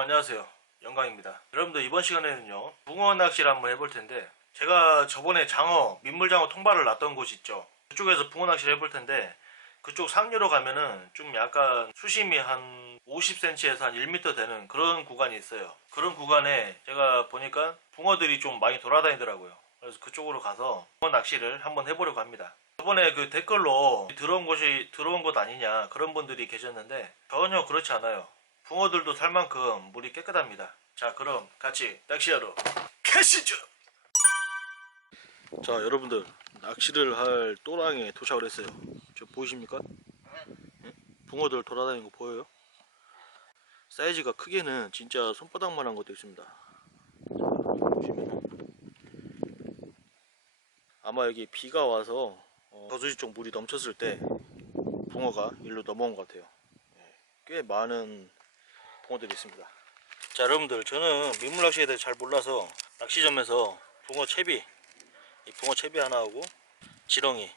여러분 안녕하세요. 영광입니다. 여러분들 이번 시간에는요 붕어 낚시를 한번 해볼 텐데 제가 저번에 장어 민물장어 통발을 놨던 곳 있죠. 그쪽에서 붕어 낚시를 해볼 텐데 그쪽 상류로 가면은 좀 약간 수심이 한 50cm에서 한 1m 되는 그런 구간이 있어요. 그런 구간에 제가 보니까 붕어들이 좀 많이 돌아다니더라고요. 그래서 그쪽으로 가서 붕어 낚시를 한번 해보려고 합니다. 저번에 그 댓글로 들어온 곳이 들어온 곳 아니냐 그런 분들이 계셨는데 전혀 그렇지 않아요 붕어들도 살 만큼 물이 깨끗합니다. 자, 그럼 같이 낚시하러 가시죠. 자, 여러분들 낚시를 할 또랑에 도착을 했어요. 저 보이십니까? 예? 붕어들 돌아다니는 거 보여요? 사이즈가 크게는 진짜 손바닥만한 것도 있습니다. 보시면은 아마 여기 비가 와서 어, 저수지 쪽 물이 넘쳤을 때 붕어가 일로 넘어온 것 같아요. 예, 꽤 많은 붕어들이 있습니다. 자 여러분들 저는 민물 낚시에 대해 잘 몰라서 낚시점에서 붕어 채비 이 붕어 채비 하나 하고 지렁이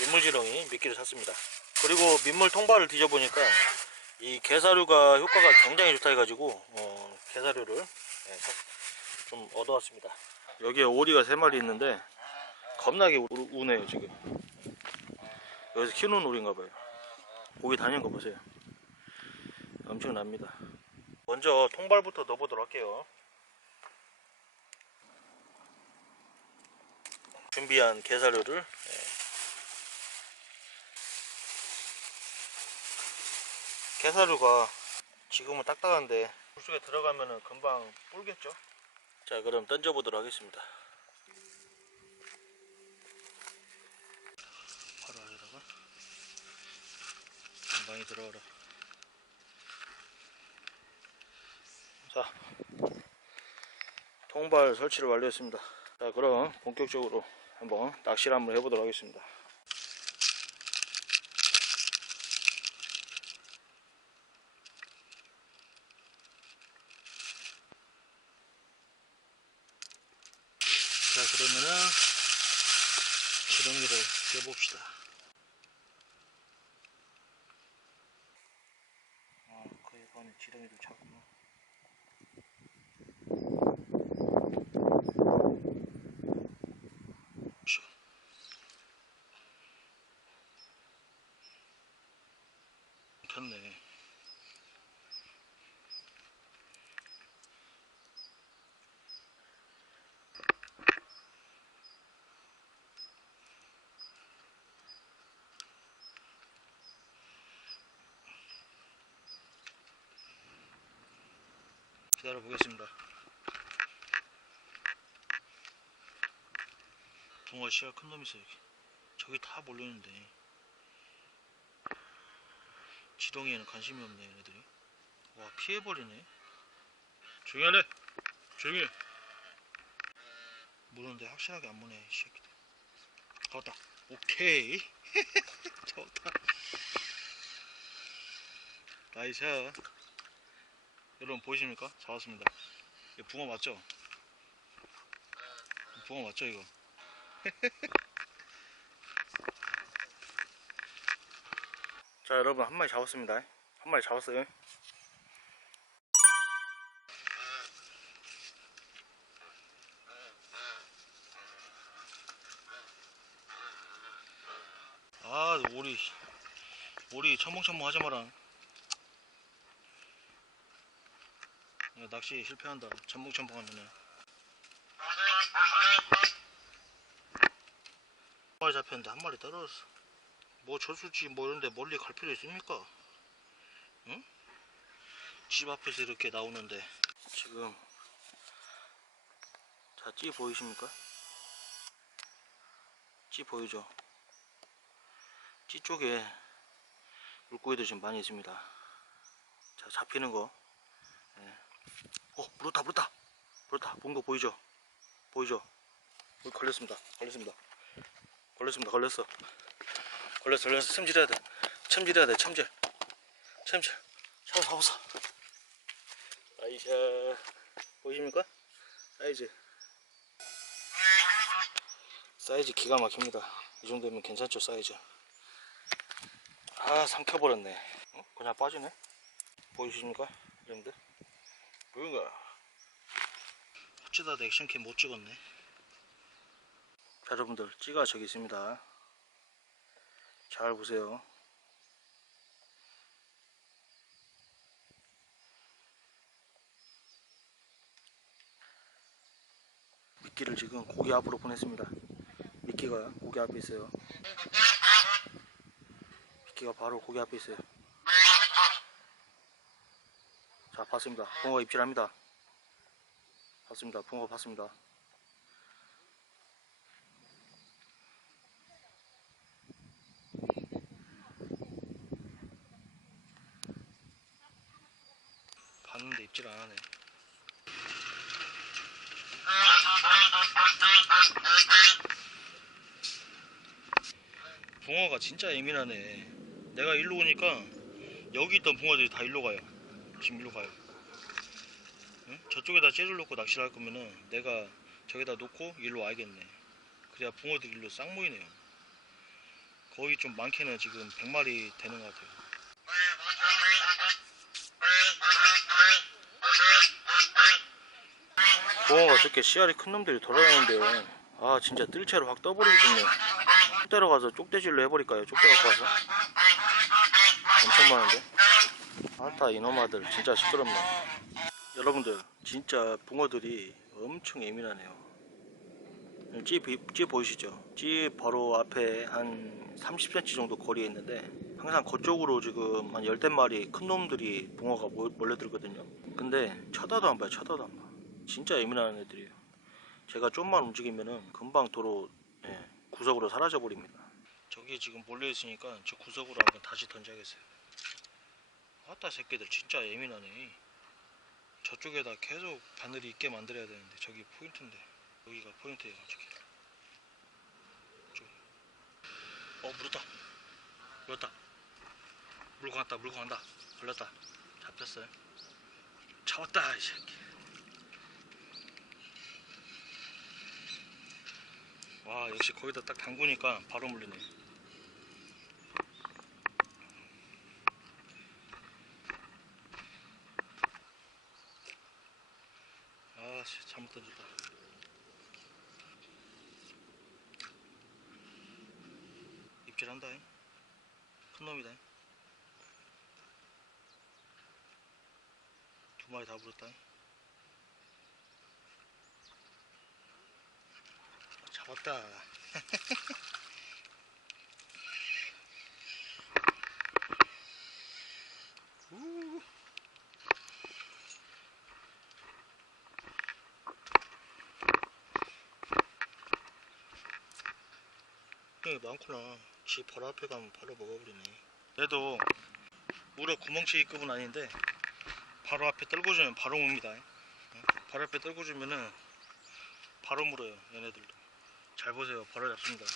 민물 지렁이 몇 개를 샀습니다. 그리고 민물 통발을 뒤져보니까 이 개사류가 효과가 굉장히 좋다 해가지고 어, 개사류를 예, 사- 좀 얻어왔습니다. 여기에 오리가 세 마리 있는데 겁나게 우, 우네요 지금. 여기서 키우는 오리인가봐요. 고기 다니는 거 보세요. 엄청납니다. 먼저 통발부터 넣어보도록 할게요. 준비한 게사료를 예. 게사료가 지금은 딱딱한데 물속에 들어가면 금방 불겠죠? 자 그럼 던져보도록 하겠습니다. 바로 안에다가 금방이 들어가라. 자, 통발 설치를 완료했습니다. 자, 그럼 본격적으로 한번 낚시를 한번 해보도록 하겠습니다. 자, 그러면은 지렁이를 껴봅시다. 아, 그 안에 지렁이도 찾구나. 자. 켰네. 기다려 보겠습니다. 붕어 씨가 큰 놈이 있어 여기. 저기 다 몰려있는데. 지렁이에는 관심이 없네 얘네들이. 와 피해버리네. 조용히 하래. 조용히 해. 무는데 확실하게 안 무네 이 새끼들. 잡았다. 오케이. 잡았다. 나이스 여러분 보이십니까? 잡았습니다. 이거 붕어 맞죠? 붕어 맞죠 이거? 자 여러분 한 마리 잡았습니다. 한 마리 잡았어요. 아 오리 오리 첨벙첨벙 하지 마라 야, 낚시 실패한다 첨벙첨벙 하면은 한 마리 잡혔는데 한 마리 떨어졌어 뭐 저수지 뭐 이런데 멀리 갈 필요 있습니까? 응? 집 앞에서 이렇게 나오는데 지금 자찌 보이십니까? 찌 보이죠? 찌 쪽에 물고기들 지금 많이 있습니다 자 잡히는 거 예. 어 물었다 물었다. 물었다. 본 거 보이죠? 보이죠? 물 걸렸습니다. 걸렸습니다. 걸렸습니다. 걸렸어. 걸렸어 걸렸어. 첨질해야 돼. 첨질해야 돼. 첨질. 첨질. 잡아 잡았어 나이샤 보이십니까? 사이즈. 사이즈 기가 막힙니다. 이 정도면 괜찮죠 사이즈? 아 삼켜버렸네. 어? 그냥 빠지네? 보이십니까? 여러분들 뭔가? 어쩌다 액션캠 못 찍었네. 자 여러분들 찌가 저기 있습니다. 잘 보세요. 미끼를 지금 고기 앞으로 보냈습니다. 미끼가 고기 앞에 있어요. 미끼가 바로 고기 앞에 있어요 자 봤습니다. 붕어가 입질합니다. 봤습니다. 붕어 봤습니다. 봤는데 입질 안 하네. 붕어가 진짜 예민하네. 내가 일로 오니까 여기 있던 붕어들이 다 일로 가요 지금 일로 가요. 응? 저쪽에다 째를 놓고 낚시를 할 거면은 내가 저기다 놓고 일로 와야겠네. 그래야 붕어들이 일로 싹 모이네요. 거의 좀 많게는 지금 100마리 되는 것 같아요. 붕어가 저렇게 씨알이 큰 놈들이 돌아다니는데 아 진짜 뜰채로 확 떠버리고 싶네요. 때려 가서 쪽대질로 해버릴까요? 쪽대 갖고 와서? 엄청 많은데 아따 이놈아들 진짜 시끄럽네. 여러분들 진짜 붕어들이 엄청 예민하네요. 찌, 비- 찌 보이시죠? 찌 바로 앞에 한 30cm 정도 거리에 있는데 항상 그쪽으로 지금 한 열댓 마리 큰 놈들이 붕어가 몰- 몰려들거든요. 근데 쳐다도 안 봐요 쳐다도 안 봐. 진짜 예민한 애들이에요. 제가 좀만 움직이면은 금방 도로 예, 구석으로 사라져 버립니다. 저기 지금 몰려 있으니까 저 구석으로 한번 다시 던져야겠어요 아따 새끼들. 진짜 예민하네. 저쪽에다 계속 바늘이 있게 만들어야 되는데 저기 포인트인데. 여기가 포인트예요 저기. 어 물었다. 물었다. 물고 간다 물고 간다. 걸렸다. 잡혔어요. 잡았다 이 새끼. 와 역시 거기다 딱 담그니까 바로 물리네 아씨 잘못 던졌다 입질한다 큰 놈이다 두 마리 다 물었다 잡았다. 우. 네, 많구나. 지 바로 앞에 가면 바로 먹어버리네. 얘도 무려 구멍치기급은 아닌데 바로 앞에 떨고 주면 바로 옵니다. 어? 바로 앞에 떨고 주면은 바로 물어요. 얘네들도. 잘 보세요. 바로 잡습니다.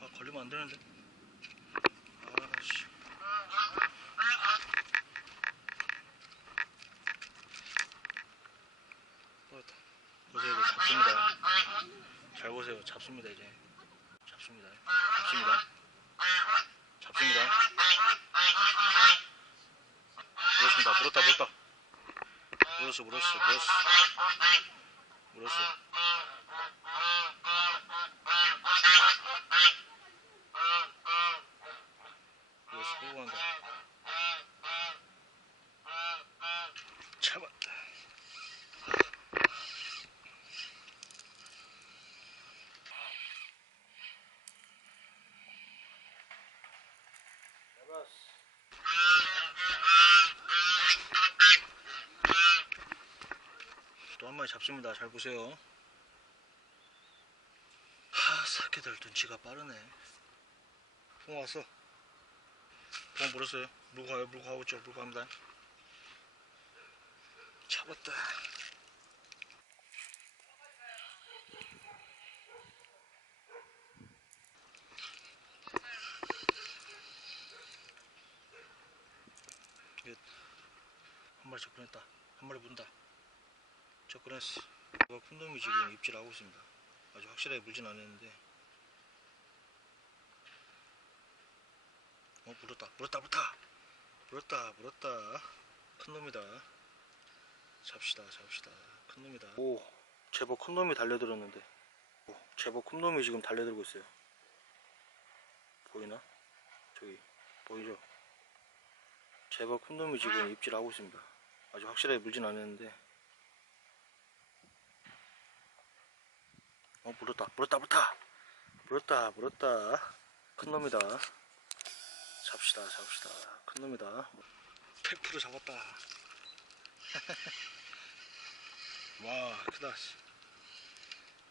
아 걸리면 안 되는데. 아씨. 뽑았다. 보세요, 이제 잡습니다. 잘 보세요, 잡습니다 이제. 잡습니다. 잡습니다. 잡습니다. 물었습니다. 물었다, 물었다. 물었어, 물었어, 물었어. 물었어. 물었어, 끌고 간다. 잡았다. 잡았어. 마리 잡습니다. 잘 보세요. 하, 새끼들 눈치가 빠르네. 붕어 왔어. 붕어 물었어요. 물고 가요. 물고 가고 있죠. 물고 갑니다. 잡았다. 한 마리 접근했다. 한 마리 문다. 접근했어. 큰 놈이 지금 입질하고 있습니다. 아주 확실하게 물진 않았는데. 어 물었다 물었다 물었다! 물었다 물었다. 큰 놈이다. 잡시다 잡시다. 큰 놈이다. 오 제법 큰 놈이 달려들었는데. 오, 제법 큰 놈이 지금 달려들고 있어요. 보이나? 저기 보이죠? 제법 큰 놈이 지금 입질하고 있습니다. 아주 확실하게 물진 않았는데 어 물었다. 물었다 물었다. 물었다 물었다. 큰 놈이다. 잡시다 잡시다. 큰 놈이다. 100% 잡았다. 와 크다 씨.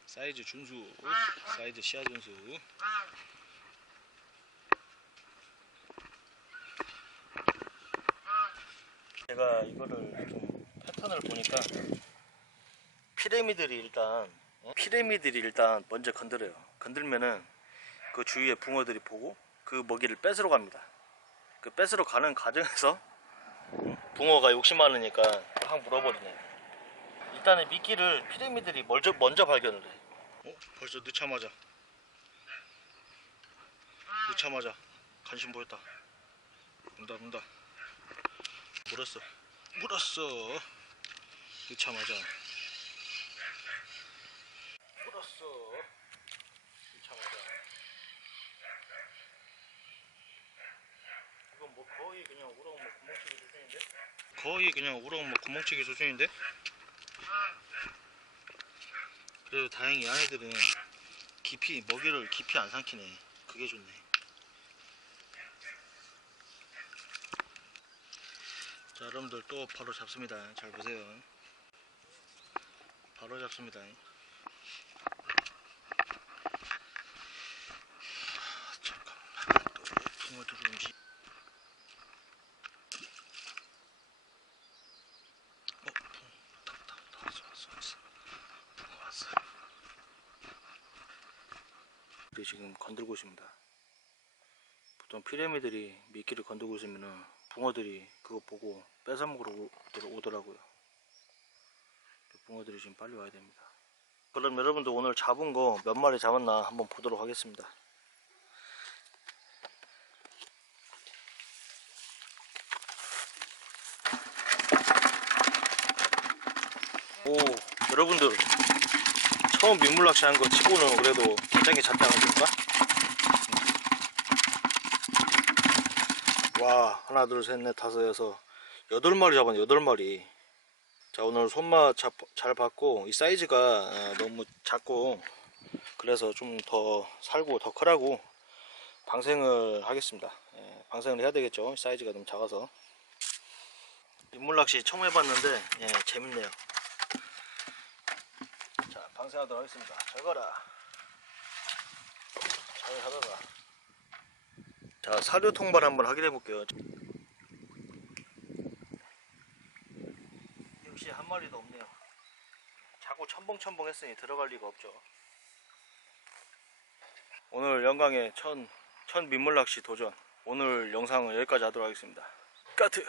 사이즈 준수. 사이즈 시야 준수. 제가 이거를 좀 패턴을 보니까 피레미들이 일단 어? 피레미들이 일단 먼저 건드려요. 건들면은 그 주위에 붕어들이 보고 그 먹이를 뺏으러 갑니다. 그 뺏으러 가는 과정에서 붕어가 욕심 많으니까 확 물어버리네 일단은 미끼를 피레미들이 먼저, 먼저 발견을 해 어? 벌써 넣자마자. 넣자마자 관심 보였다. 문다 문다. 물었어. 물었어. 넣자마자 물었어 넣자마자 이건 뭐 거의 그냥 우렁 뭐 구멍치기 수준인데? 거의 그냥 우렁 뭐 구멍치기 수준인데? 그래도 다행히 아이들은 깊이 먹이를 깊이 안 삼키네. 그게 좋네. 자 여러분들 또 바로 잡습니다. 잘 보세요. 바로 잡습니다 잠깐만 또 붕어 들어오지 어, 붕어 왔다 왔다 왔다 왔어 왔어 왔어 붕어 왔어 우리 지금 건들고 있습니다. 보통 피라미들이 미끼를 건들고 있으면은 붕어들이 그거 보고 뺏어 먹으러 오- 오더라고요. 붕어들이 지금 빨리 와야 됩니다. 그럼 여러분들 오늘 잡은 거 몇 마리 잡았나 한번 보도록 하겠습니다. 오 여러분들 처음 민물 낚시 한 거 치고는 그래도 굉장히 잤지 않았습니까? 와 하나 둘 셋 넷 다섯 여섯 여덟 마리 잡았네 여덟 마리. 자 오늘 손맛 자- 잘 봤고 이 사이즈가 어, 너무 작고 그래서 좀 더 살고 더 크라고 방생을 하겠습니다. 예, 방생을 해야 되겠죠. 사이즈가 너무 작아서. 민물낚시 처음 해봤는데 예, 재밌네요. 자 방생하도록 하겠습니다. 잘 가라. 잘 가다가 자 사료 통발 한번 확인해 볼게요. 역시 한 마리도 없네요. 자꾸 첨벙첨벙 했으니 들어갈 리가 없죠. 오늘 영광의 천, 천 민물낚시 도전. 오늘 영상은 여기까지 하도록 하겠습니다. 까트